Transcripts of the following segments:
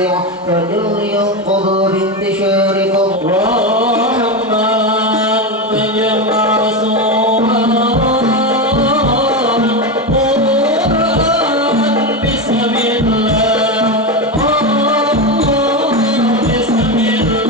واسع تجلي ينقض بانتشاركم رحمن تجمع صورا قرآن بسم الله بسم الله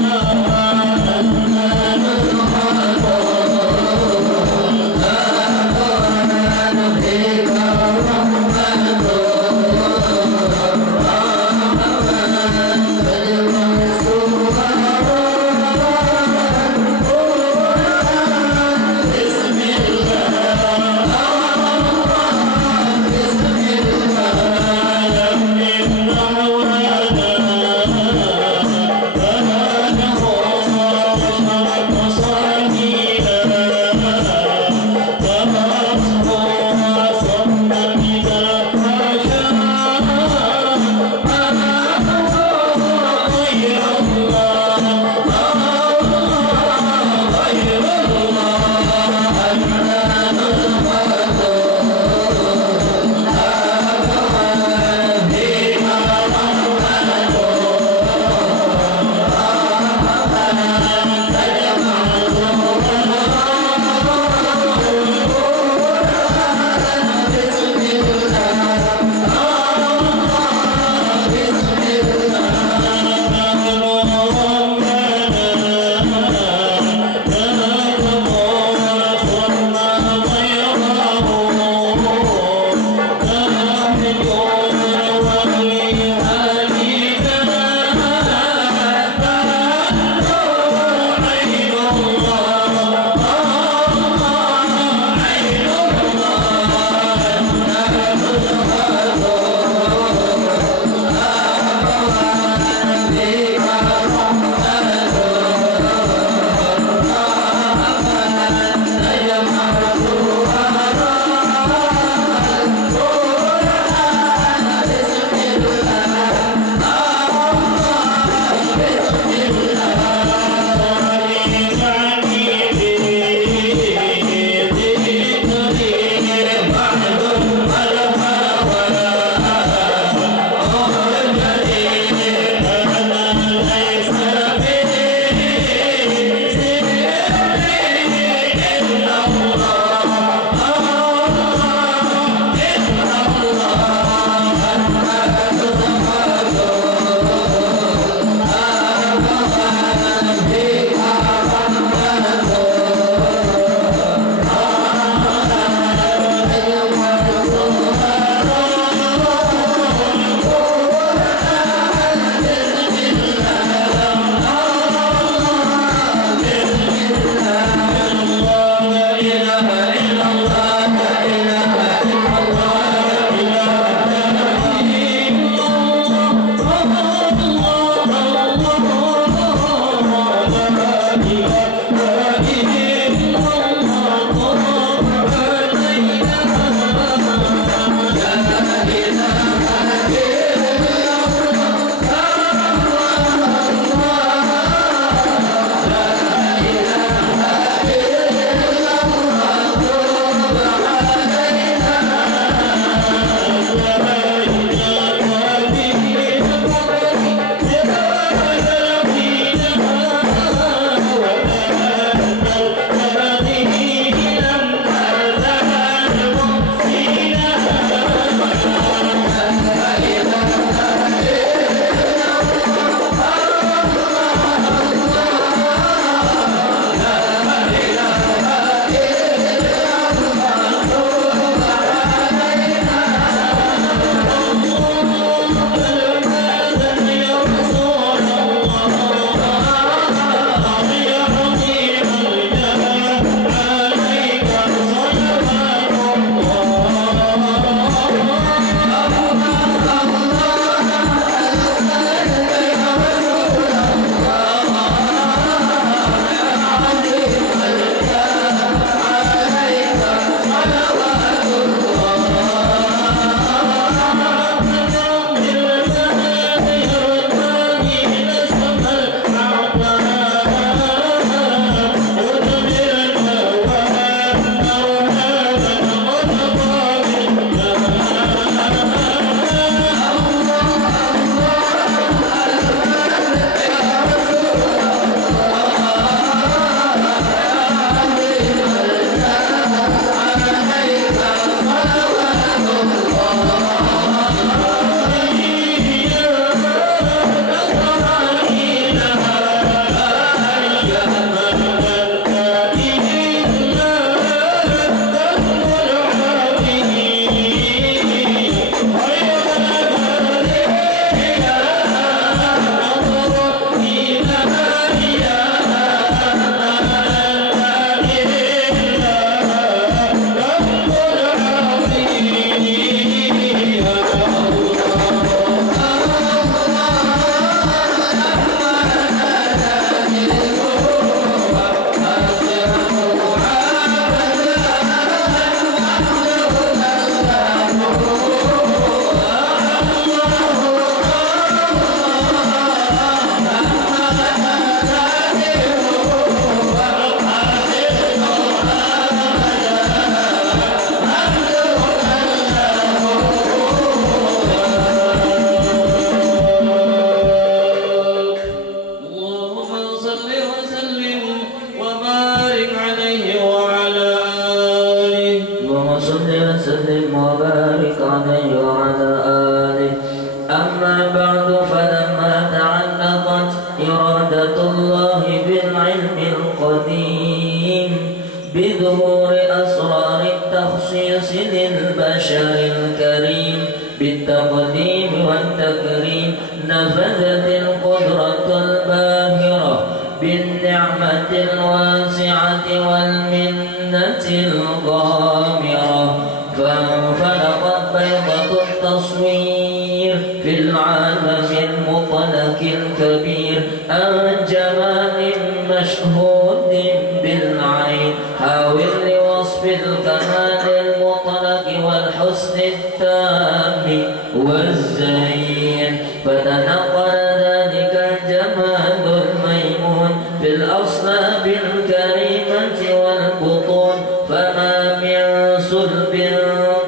بظهور أسرار التخصيص للبشر الكريم بالتقديم والتكريم نفذت القدرة الباهرة بالنعمة الواسعة والمنة الغامرة فانفلقت بيضة التصوير في العالم المطلق الكبير عن جمال مشهود بالعين حاول لوصف الكمال المطلق والحسن التام والزين فتنقل ذلك الجمال الميمون في الأصلاب الكريمة والبطون فما من صلب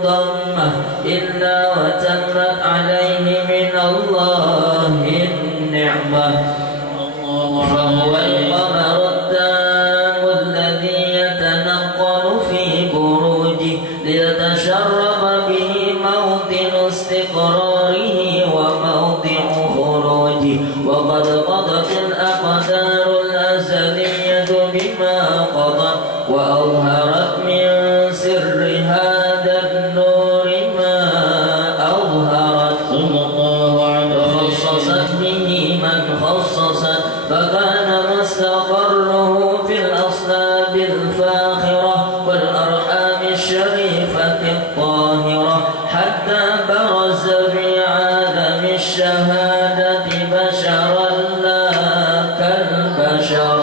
ضمه إلا وتمت عليه من الله النعمة فهو القمر التام الذي يتنقل في بروجه ليتشرف به موطن استقراره وموضع خروجه وقد قضت الأقدار الأزلية بما قضت وأظهرت من سر هذا النور ما أظهرت خصصت به من خصصت فكان مستقره في الأصلاب الفاخرة والأرحام الشريفة الطاهرة حتى برز في عالم الشهادة بشرا لا كالبشر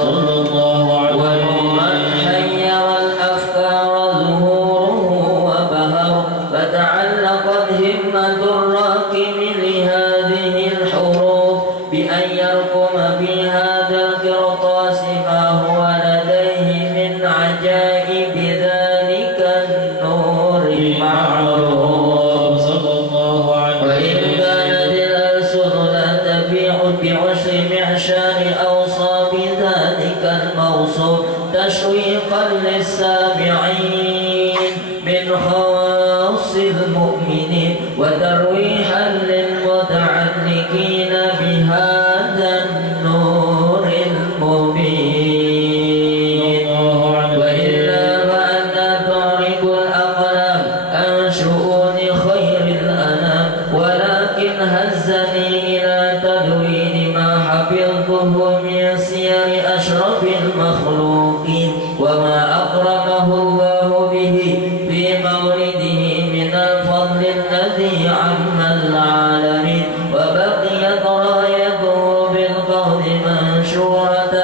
ونورا حير الأفكار ظهوره وبهر فتعلقت همة الراكب لهذه الحروف بأن يرقم في هذا القرطاس ما هو لديه من عجائب ذلك النور المعروف وإن كانت الألسن لا تبيع بعشر معشار أوصاف ذلك الموصوف تشويقا للسامعين من خواص المؤمنين وترويحا للمتعلقين بهذا النور المبين وإلا فأنا تعرف الأقلام عن شؤون خير الأنام ولكن هزني إلى تدوين ما حفظته من سير أشرف المخلوقين وما أكرمه الله به في مولده من الفضل الذي عم العالمين وبقيت رايته بالقول منشورة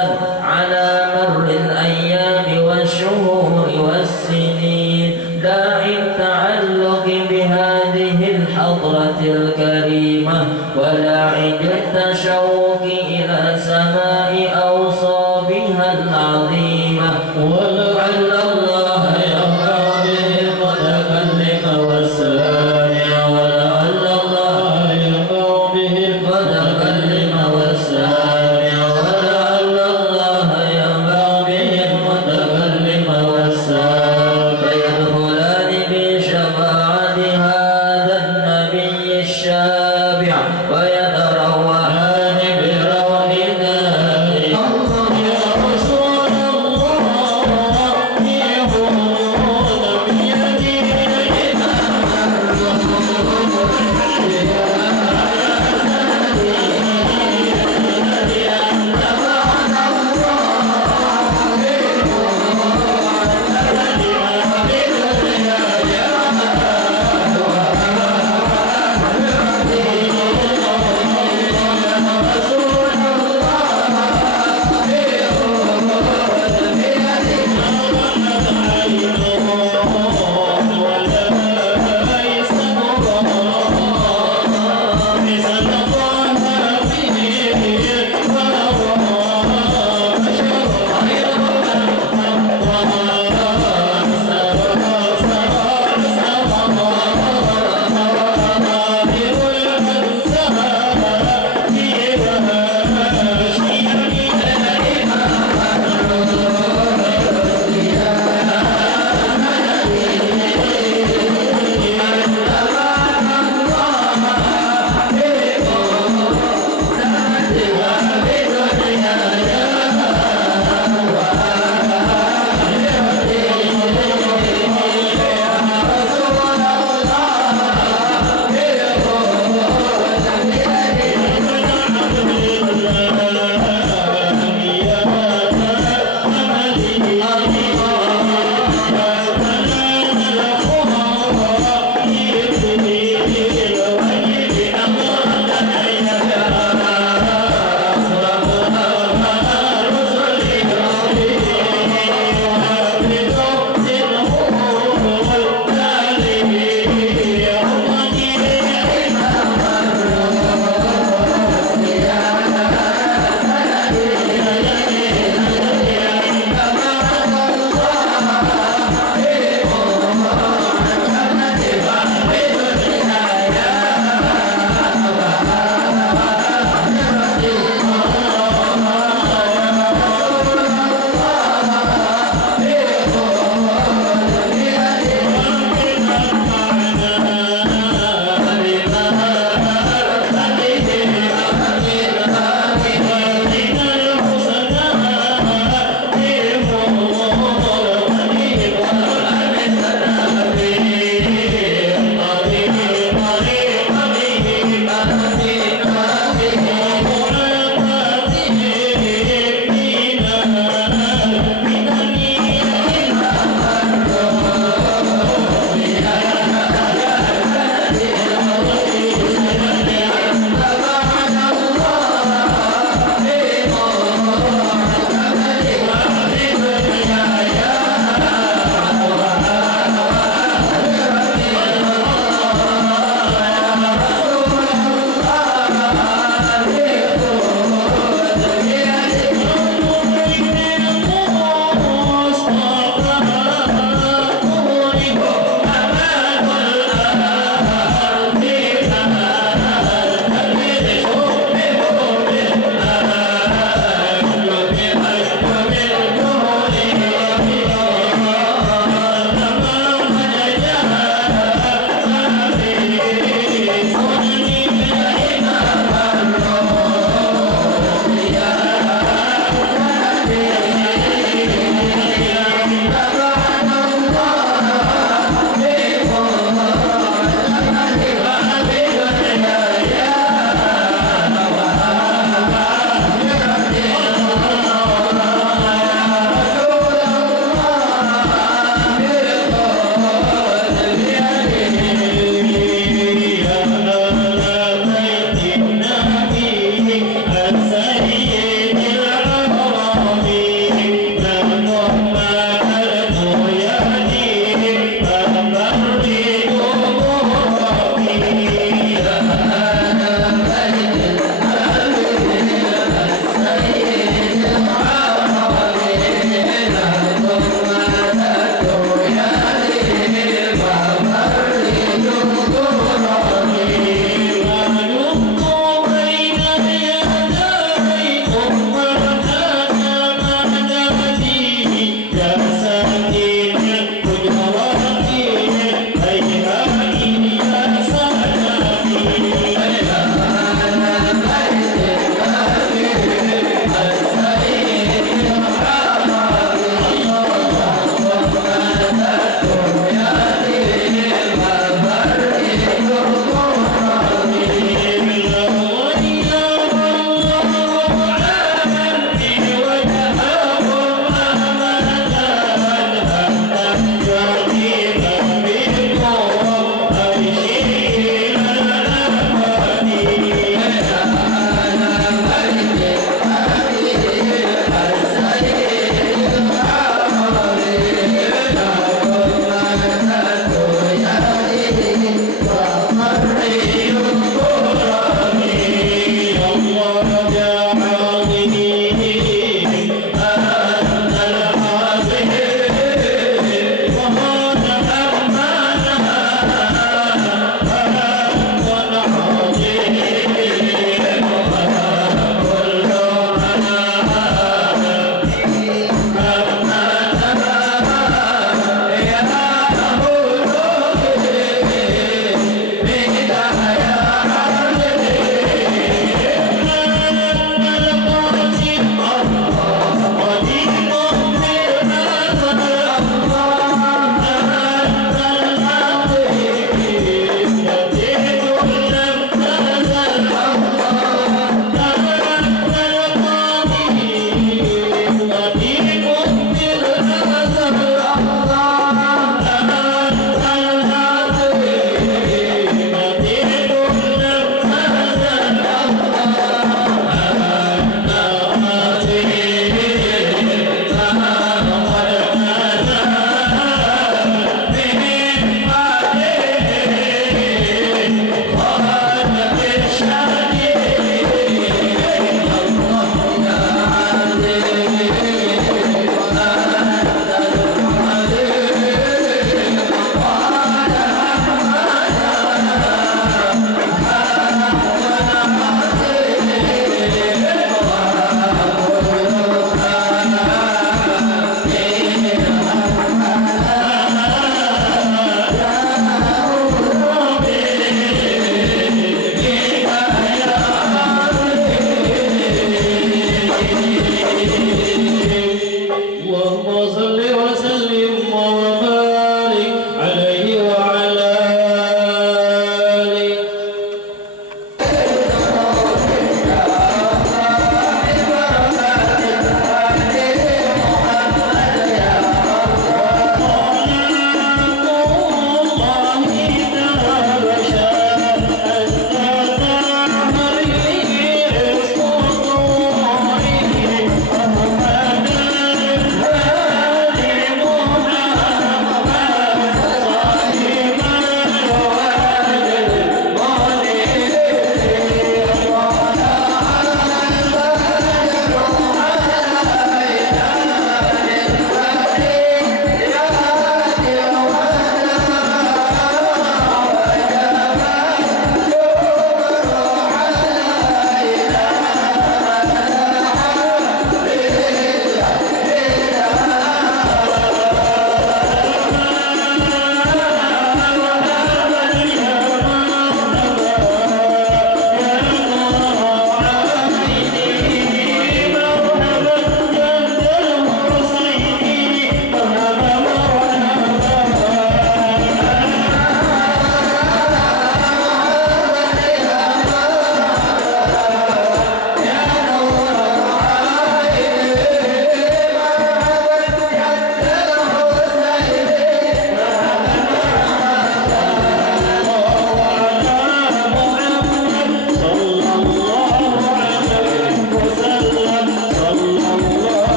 على مر الأيام والشهور والسنين داعي التعلق بهذه الحضرة الكريمة ولاعب التشوق إلى سماء أوصافها العظيمة ولعل الله يرفع به المتكلم والسامع ولعل الله يرفع به المتكلم والسامع ولعل الله يرفع به المتكلم والسامع فيدخلان بشفاعة هذا النبي الشافع ويتروحان برون ذلك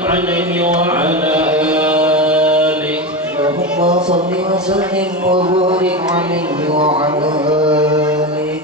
وبارك عليه وعلى آله. اللهم صل وسلم وبارك عليه وعلى آله.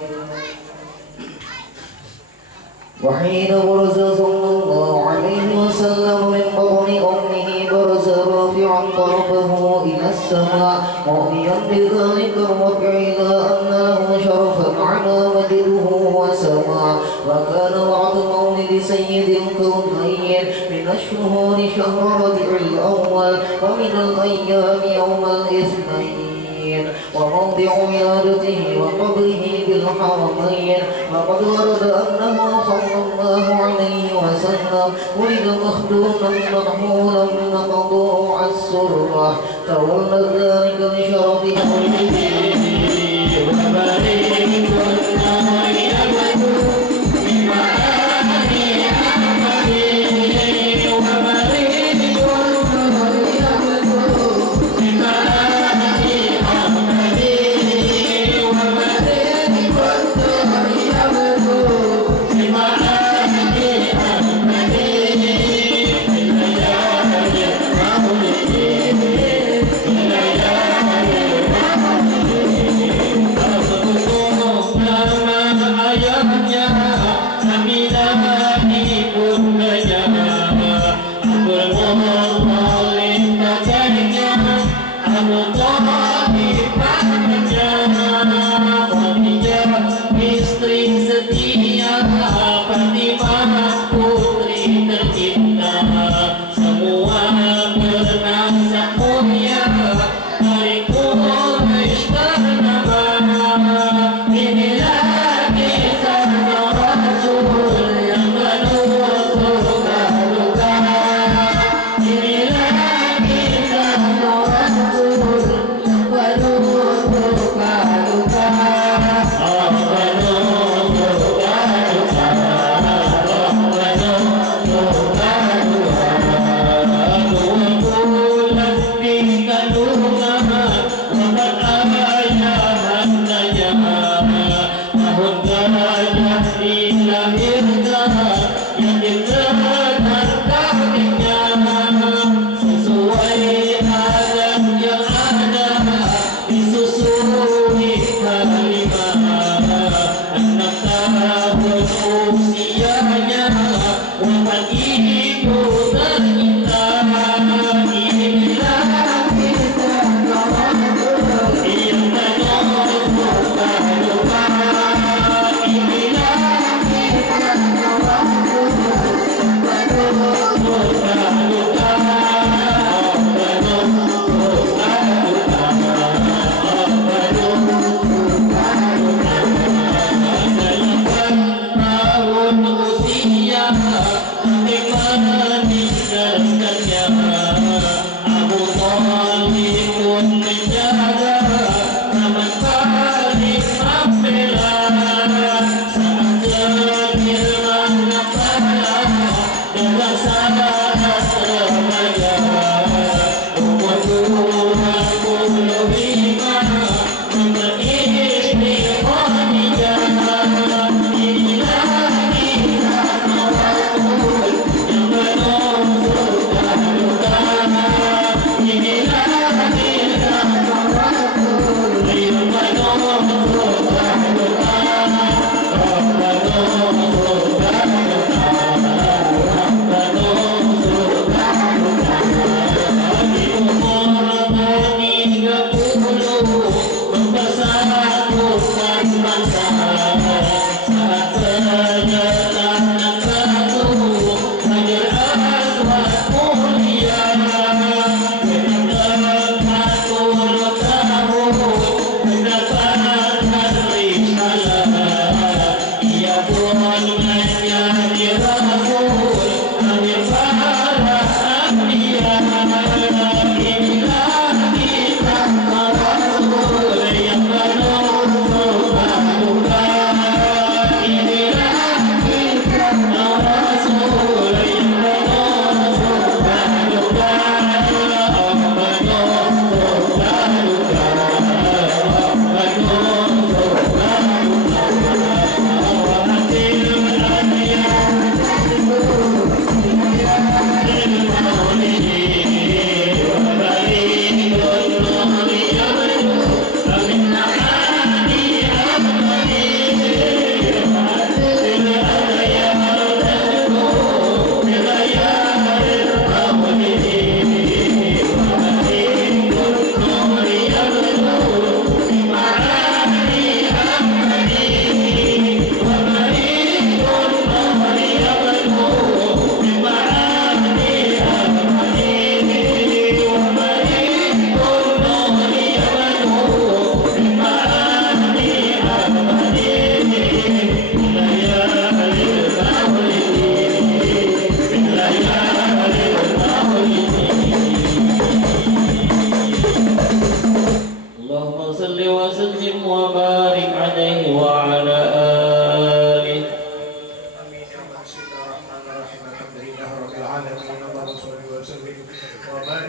وحين برز صلى الله عليه وسلم من بطن أمه برز رافعا طرفه إلى السماء مؤمنا بذلك الرفع إلى أن له شرفا على مجده وسماء. وكان بعد مولد سيد الكونين من الشهور شهر ربيع الأول ومن الأيام يوم الاثنين وموضع ولادته وقبره بالحرمين. وقد ورد أنه صلى الله عليه وسلم ولد مخدوما مأمولا مقطوع السرة تولد ذلك بشرفه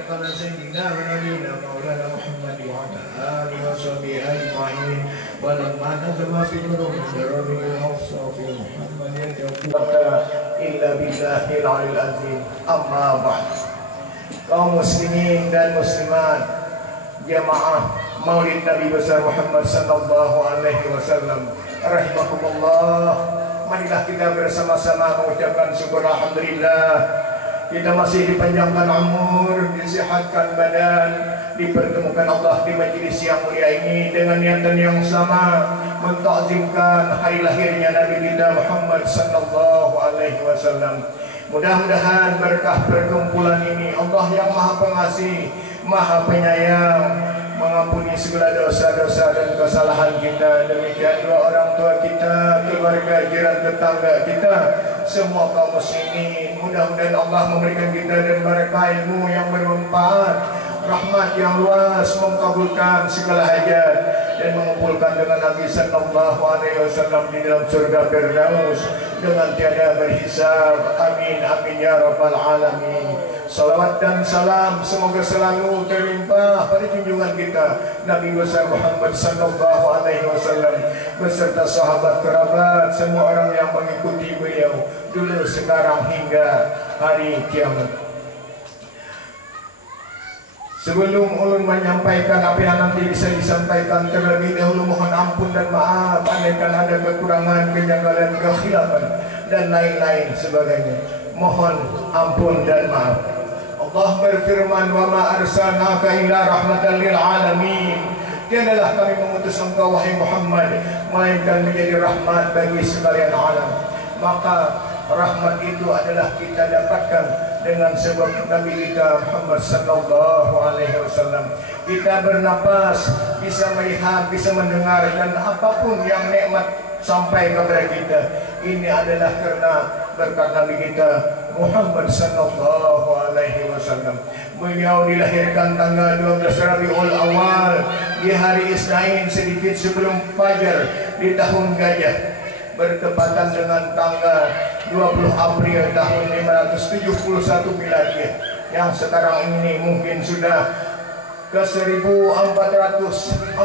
على سيدنا ونبينا مولانا محمد وعلى آله وصحبه أجمعين ولما نزل في قلوبهم ضرر الأوصاف محمد إلا بالله العلي العظيم أما بعد. Kaum muslimin dan muslimat, jamaah Maulid Nabi besar Muhammad sallallahu alaihi wasallam rahimakumullah, marilah kita bersama-sama mengucapkan syukur alhamdulillah. Kita masih dipanjangkan umur, disehatkan badan, dipertemukan Allah di majelis yang mulia ini dengan niatan yang sama, mentakzimkan hari lahirnya Nabi kita Muhammad sallallahu alaihi wasallam. Mudah-mudahan berkah perkumpulan ini Allah yang Maha Pengasih, Maha Penyayang, mengampuni segala dosa-dosa dan kesalahan kita. Demikian dua orang tua kita, keluarga, jiran, tetangga kita, semua kaum muslimin. Mudah-mudahan Allah memberikan kita dan mereka ilmu yang bermanfaat, rahmat yang luas, mengabulkan segala hajat dan mengumpulkan dengan Nabi sallallahu alaihi wasallam di dalam surga Firdaus dengan tiada berhisab. Amin amin ya rabbal alamin. Salawat dan salam semoga selalu terlimpah pada junjungan kita Nabi besar Muhammad sallallahu alaihi wasallam beserta sahabat kerabat semua orang yang mengikuti beliau dulu sekarang hingga hari kiamat. Sebelum ulun menyampaikan apa yang nanti bisa disampaikan, terlebih dahulu mohon ampun dan maaf andaikan ada kekurangan, kejanggalan, kekhilafan dan lain-lain sebagainya. Mohon ampun dan maaf. Allah berfirman, "Wa ma arsalnaka illa rahmatan lil alamin." Tiadalah kami mengutus engkau wahai Muhammad melainkan menjadi rahmat bagi sekalian alam. Maka rahmat itu adalah kita dapatkan dengan sebab Nabi kita Muhammad sallallahu alaihi wasallam. Kita bernapas, bisa melihat, bisa mendengar dan apapun yang nikmat sampai kepada kita, ini adalah karena berkat Nabi kita Muhammad sallallahu alaihi wasallam. Beliau dilahirkan tanggal 12 Rabiul Awal di hari Isnin sedikit sebelum fajar di tahun Gajah, bertepatan dengan tanggal 20 April tahun 571 Miladiah yang sekarang ini mungkin sudah ke 1448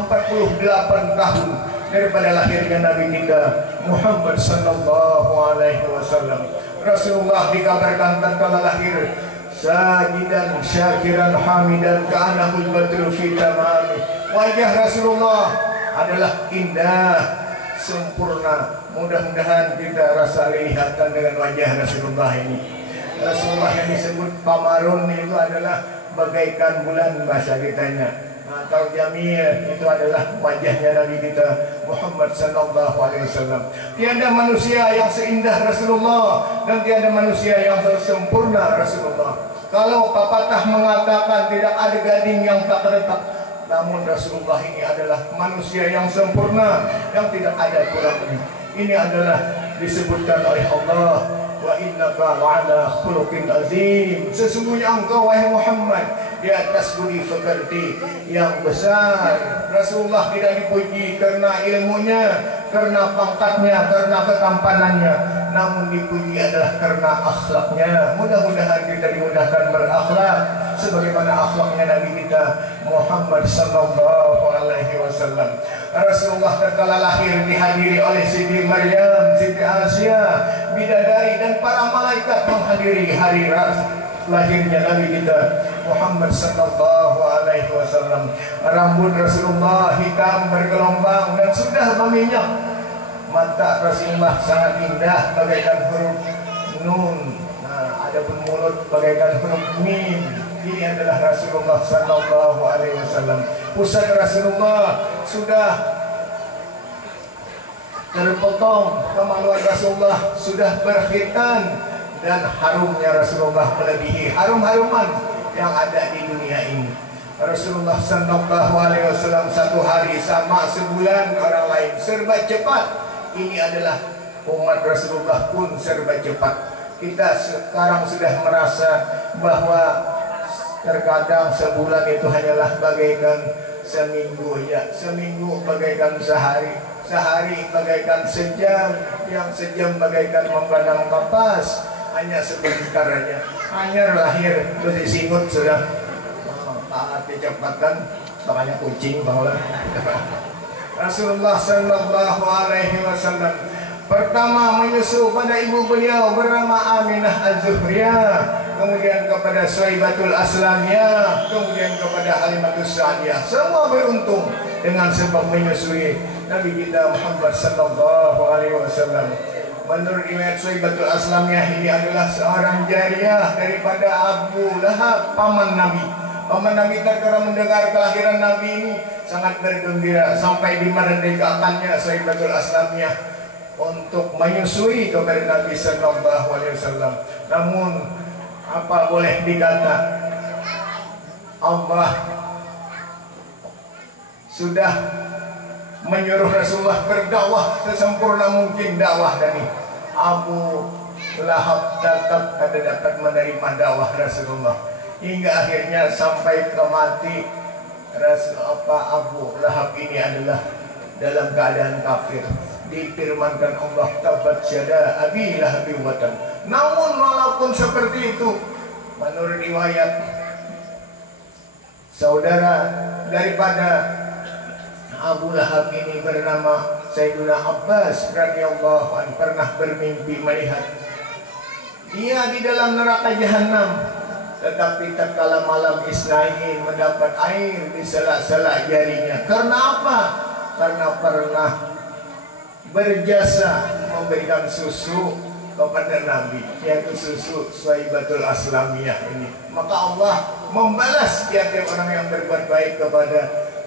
tahun daripada lahirnya Nabi kita Muhammad sallallahu alaihi wasallam. Rasulullah dikabarkan tatkala lahir sajidan syakiran hamidan ka'annahul badru fi tamami. Wajah Rasulullah adalah indah, sempurna. Mudah-mudahan kita rasa lihatan dengan wajah Rasulullah ini. Rasulullah yang disebut Qamarun itu adalah bagaikan bulan bahasa kitanya, atau Jamil itu adalah wajahnya Nabi kita Muhammad sallallahu alaihi wasallam. Tiada manusia yang seindah Rasulullah dan tiada manusia yang sempurna Rasulullah. Kalau pepatah mengatakan tidak ada gading yang tak retak, namun Rasulullah ini adalah manusia yang sempurna yang tidak ada kurangnya. Ini adalah disebutkan oleh Allah, wa innaka la'ala khuluqin azim. Sesungguhnya engkau wahai Muhammad di atas budi pekerti yang besar. Rasulullah tidak dipuji karena ilmunya, karena pangkatnya, karena ketampanannya, namun dipuji adalah karena akhlaknya. Mudah-mudahan kita dimudahkan berakhlak sebagaimana akhlaknya Nabi kita Muhammad sallallahu alaihi wasallam. Rasulullah tatkala lahir dihadiri oleh Siti Maryam, Siti Asia, bidadari dan para malaikat menghadiri hari lahirnya Nabi kita Muhammad sallallahu alaihi wasallam. Rambut Rasulullah hitam bergelombang dan sudah berminyak. Mata Rasulullah sangat indah bagaikan huruf nun. Adapun mulut bagaikan huruf mim. Ini adalah Rasulullah sallallahu alaihi wasallam. Pusat Rasulullah sudah terpotong, kemaluan Rasulullah sudah berkhitan, dan harumnya Rasulullah melebihi harum-haruman yang ada di dunia ini. Rasulullah sallallahu alaihi wasallam satu hari sama sebulan orang lain, serba cepat. Ini adalah umat Rasulullah pun serba cepat. Kita sekarang sudah merasa bahwa terkadang sebulan itu hanyalah bagaikan seminggu, ya seminggu bagaikan sehari, sehari bagaikan sejam, yang sejam bagaikan memandang kapas, hanya sebentar saja. Hanya lahir terus disingut sudah kecepatan namanya kucing bahwa Rasulullah Sallallahu Alaihi Wasallam pertama menyusu pada ibu beliau bernama Aminah Az-Zuhriyah, kemudian kepada Suwaibatul Aslamiyah, kemudian kepada Halimatus Sa'diyah. Semua beruntung dengan sebab menyusui Nabi kita Muhammad Sallallahu Alaihi Wasallam. Menurut riwayat Suwaibatul Aslamiyah, ini adalah seorang jariyah daripada Abu Lahab, paman Nabi. Paman Nabi tatkala mendengar kelahiran Nabi ini sangat bergembira sampai dimerdekakannya Suwaibatul Aslamiyah untuk menyusui kepada Nabi Sallallahu Alaihi Wasallam. Namun apa boleh dikata, Allah sudah menyuruh Rasulullah berdakwah sesempurna mungkin dakwah dari Abu Lahab tetap ada dapat menerima dakwah Rasulullah hingga akhirnya sampai ke mati. Abu Lahab ini adalah dalam keadaan kafir. Difirmankan Allah, tabat syada abi lahabin watan. Namun walaupun seperti itu, menurut riwayat saudara daripada Abu Lahab ini bernama Sayyiduna Abbas radhiyallahu anhu pernah bermimpi melihat dia di dalam neraka jahanam, tetapi tatkala malam isnain mendapat air di sela-sela jarinya. Karena apa? Karena pernah berjasa memberikan susu kepada Nabi, yaitu susu Suwaibatul Aslamiyah ini. Maka Allah membalas tiap-tiap orang yang berbuat baik kepada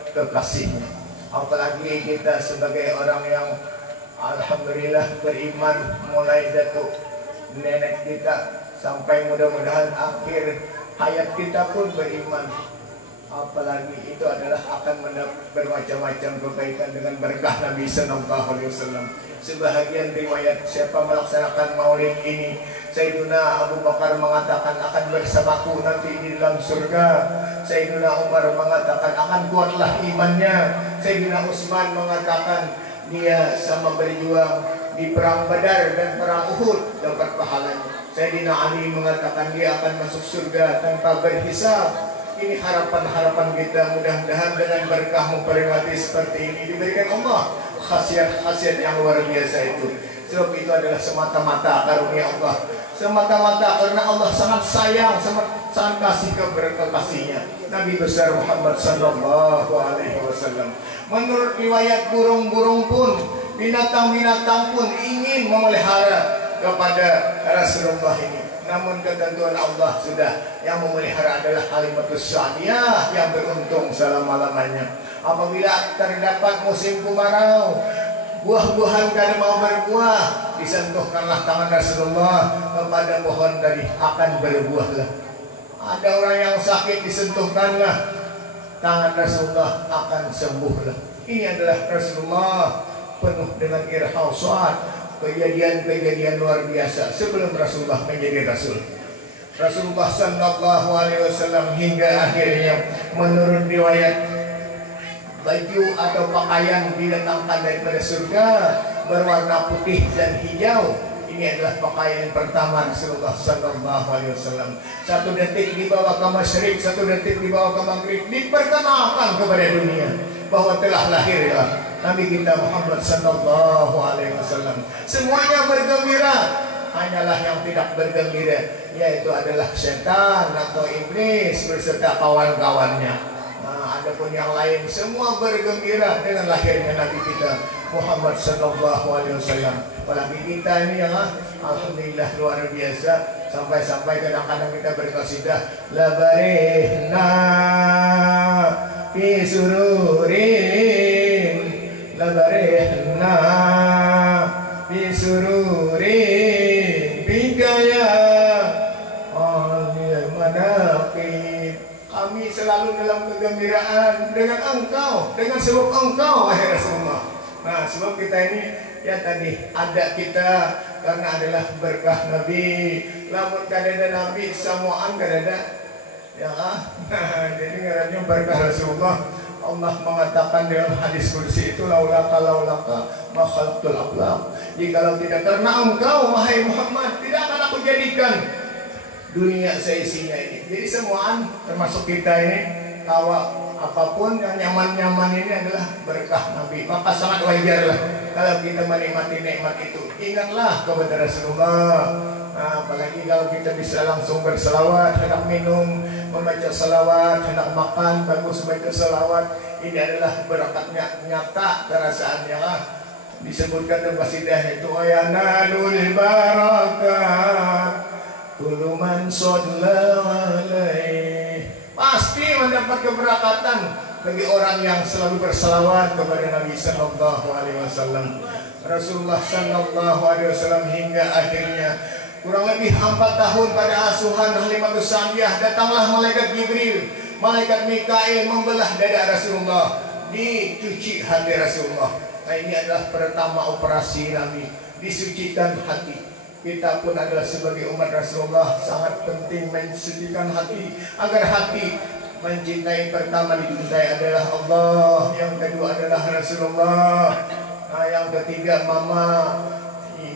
kekasihnya. Apalagi kita sebagai orang yang alhamdulillah beriman mulai datuk nenek kita sampai mudah-mudahan akhir hayat kita pun beriman. Apalagi itu adalah akan bermacam-macam kebaikan dengan berkah Nabi Sallallahu Alaihi Wasallam. Sebahagian riwayat siapa melaksanakan maulid ini, Sayyiduna Abu Bakar mengatakan akan bersamaku nanti di dalam surga. Sayyiduna Umar mengatakan akan kuatlah imannya. Sayyidina Utsman mengatakan dia sama berjuang di perang Badar dan perang Uhud dapat pahalanya. Sayyidina Ali mengatakan dia akan masuk surga tanpa berhisab. Ini harapan-harapan kita, mudah-mudahan dengan berkah memperingati seperti ini diberikan Allah khasiat-khasiat yang luar biasa itu. Sebab itu adalah semata-mata karunia Allah, semata-mata karena Allah sangat sayang, sangat kasih kepada kekasihnya Nabi besar Muhammad Sallallahu Alaihi Wasallam. Menurut riwayat burung-burung pun, binatang-binatang pun ingin memelihara kepada Rasulullah ini. Namun ketentuan Allah sudah, yang memelihara adalah Halimatus Sa'diyah yang beruntung selama-lamanya. Apabila terdapat musim kemarau, buah-buahan kada mau berbuah, disentuhkanlah tangan Rasulullah kepada pohon tadi, akan berbuahlah. Ada orang yang sakit, disentuhkanlah tangan Rasulullah, akan sembuhlah. Ini adalah Rasulullah penuh dengan irhasat, kejadian-kejadian luar biasa sebelum Rasulullah menjadi Rasul. Rasulullah Sallallahu Alaihi Wasallam hingga akhirnya menurut riwayat baju atau pakaian didatangkan daripada surga berwarna putih dan hijau. Ini adalah pakaian pertama Rasulullah Sallallahu Alaihi Wasallam. Satu detik dibawa ke masyrik, satu detik dibawa ke maghrib, diperkenalkan kepada dunia bahwa telah lahirlah Nabi kita Muhammad Sallallahu Alaihi Wasallam. Semuanya bergembira, hanyalah yang tidak bergembira yaitu adalah setan atau iblis beserta kawan-kawannya. Adapun yang lain semua bergembira dengan lahirnya Nabi kita Muhammad Sallallahu Alaihi Wasallam. Apalagi kita ini yang alhamdulillah luar biasa, sampai-sampai kadang-kadang kita berqasidah la barihna fi sururin, la barihna fi sururin bikaya al-manaqib. Kami selalu dalam kegembiraan dengan engkau, dengan sebab engkau wahai Rasulullah. Nah, sebab kita ini ya tadi ada kita karena adalah berkah Nabi. Lamun kadada Nabi samuan kadada ya jadi karena berkah Rasulullah. Allah mengatakan dalam hadis kursi itu laulaka ma khalaqtul aflaq. Jikalau tidak karena engkau wahai Muhammad, tidak akan aku jadikan dunia seisinya ini. Jadi semuaan termasuk kita ini tawa, apapun yang nyaman-nyaman ini adalah berkah Nabi. Maka sangat wajarlah kalau kita menikmati nikmat itu. Ingatlah kepada Rasulullah. Nah, apalagi kalau kita bisa langsung berselawat, hendak minum, membaca selawat, hendak makan, bagus membaca selawat. Ini adalah berakatnya nyata kerasaannya lah. Disebutkan dalam qasidah itu ayanalul barakat kullu man shalla alaihi. Pasti mendapat keberkatan bagi orang yang selalu berselawat kepada Nabi sallallahu alaihi wasallam. Rasulullah sallallahu alaihi wasallam hingga akhirnya kurang lebih 4 tahun pada asuhan Halimatus Sa'diyah, datanglah malaikat Jibril, malaikat Mikail membelah dada Rasulullah, dicuci hati Rasulullah. Nah, ini adalah pertama operasi Nabi, disucikan hati. Kita pun adalah sebagai umat Rasulullah sangat penting mensucikan hati agar hati mencintai. Pertama dicintai adalah Allah, yang kedua adalah Rasulullah, nah, yang ketiga mama,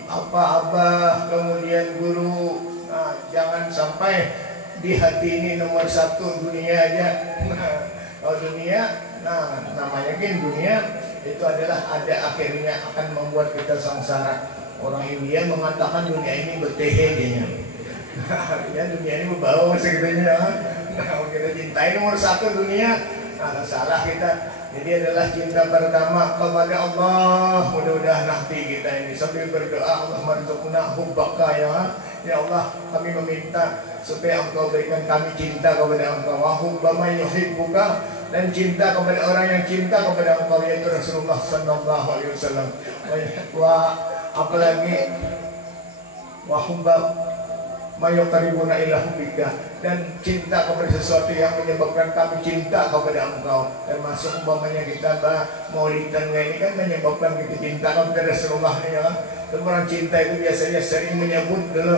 abah, kemudian guru. Nah, jangan sampai di hati ini nomor 1 dunia aja. Kalau dunia, nah namanya kan dunia itu adalah ada akhirnya akan membuat kita sengsara. Orang India mengatakan dunia ini bertehedenya. Artinya dunia ini berbau segitunya. Nah, kita cintai nomor 1 dunia, nah salah kita. Jadi adalah cinta pertama kepada Allah. Mudah-mudahan hati kita ini sambil berdoa, Allah marzuqna hubbaka ya Allah, kami meminta supaya Engkau berikan kami cinta kepada Engkau. Wa hubba man yuhibbuka, dan cinta kepada orang yang cinta kepada Engkau, yaitu Rasulullah sallallahu alaihi wasallam. Wa apalagi wa hubba mayuqaribuna ila hubbika, dan cinta kepada sesuatu yang menyebabkan kami cinta kepada Engkau. Termasuk umpamanya kita maulidan ini kan menyebabkan kita cinta kepada Rasulullah ya. Orang cinta itu biasanya sering menyebut dulu.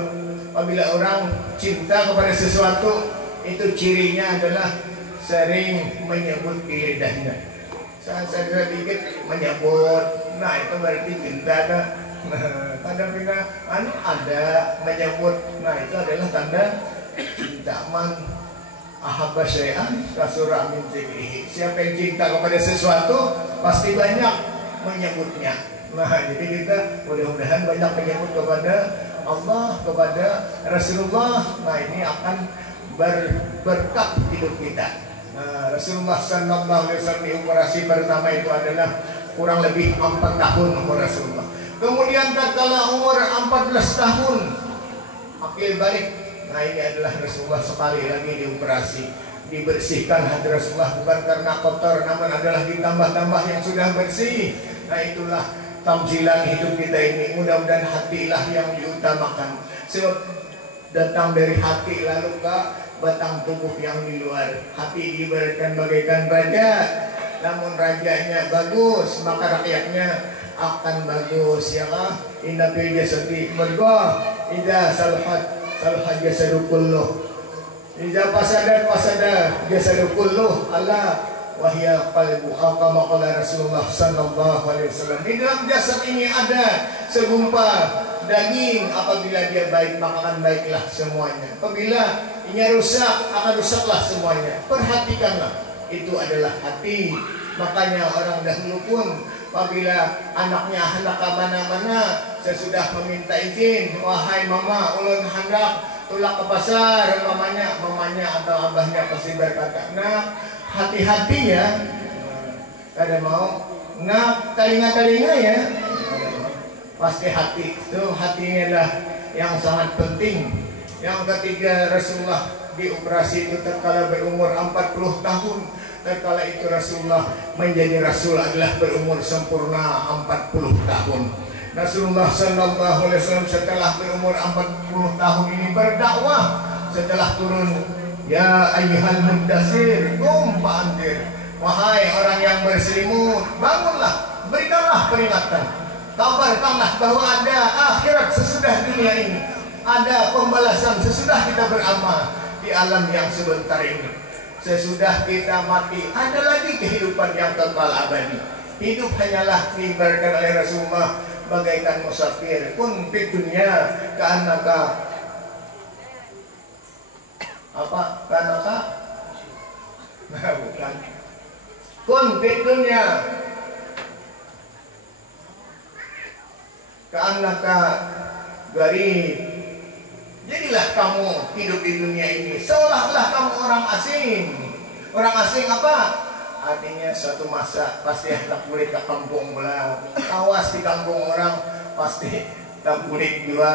Apabila orang cinta kepada sesuatu, itu cirinya adalah sering menyebut di lidahnya. Saya dikit menyebut, nah itu berarti cinta kan. Tanda bina ada menyebut, nah itu adalah tanda cinta. Man ahabba syai'an kasura min dzikrihi. Siapa yang cinta kepada sesuatu pasti banyak menyebutnya. Nah, jadi kita mudah-mudahan banyak menyebut kepada Allah, kepada Rasulullah. Nah, ini akan berberkat hidup kita. Nah, Rasulullah sallallahu alaihi wasallam di operasi pertama itu adalah kurang lebih 4 tahun umur Rasulullah. Kemudian tatkala umur 14 tahun akil balik. Nah, ini adalah Rasulullah sekali lagi dioperasi, dibersihkan hati Rasulullah, bukan karena kotor, namun adalah ditambah-tambah yang sudah bersih. Nah, itulah tamsilan hidup kita ini. Mudah-mudahan hatilah yang diutamakan, sebab datang dari hati lalu ke batang tubuh yang di luar. Hati diibaratkan bagaikan raja, namun rajanya bagus maka rakyatnya akan bagus ya kan. Inna fil jasadi mudghah idza salhat jasadu kulluh, idza fasada jasadu kulluh, ala wahya qalbu, kama qala Rasulullah sallallahu alaihi wasallam. Di dalam jasad ini ada segumpal daging, apabila dia baik maka akan baiklah semuanya, apabila ini rusak akan rusaklah semuanya. Perhatikanlah, itu adalah hati. Makanya orang dahulu pun apabila anaknya hendak ke mana-mana, sesudah meminta izin, wahai mama ulun hendak tulak ke pasar, mamanya atau abahnya pasti berkata, nah hati-hati ya, ada mau nak telinga ya, pasti hati itu. Hatinya adalah yang sangat penting. Yang ketiga, Rasulullah dioperasi itu tatkala berumur 40 tahun. Tatkala itu Rasulullah menjadi Rasul adalah berumur sempurna 40 tahun. Rasulullah sallallahu alaihi wasallam setelah berumur 40 tahun ini berdakwah, setelah turun ya ayyuhal muddatsir qum fa'anzir, wahai orang yang berselimut, bangunlah, berikanlah peringatan, kabarkanlah bahwa ada akhirat sesudah dunia ini, ada pembalasan sesudah kita beramal di alam yang sebentar ini. Sesudah kita mati ada lagi kehidupan yang kekal abadi. Hidup hanyalah diibaratkan oleh Rasulullah bagaikan musafir, kun fid dunya ka'annaka apa? Kanaka? Nah, kun fid dunya ka'annaka gharib. Jadilah kamu hidup di dunia ini seolah-olah kamu orang asing. Orang asing apa? Artinya suatu masa pasti tak boleh ke kampung pula. Awas di kampung orang pasti tak boleh juga.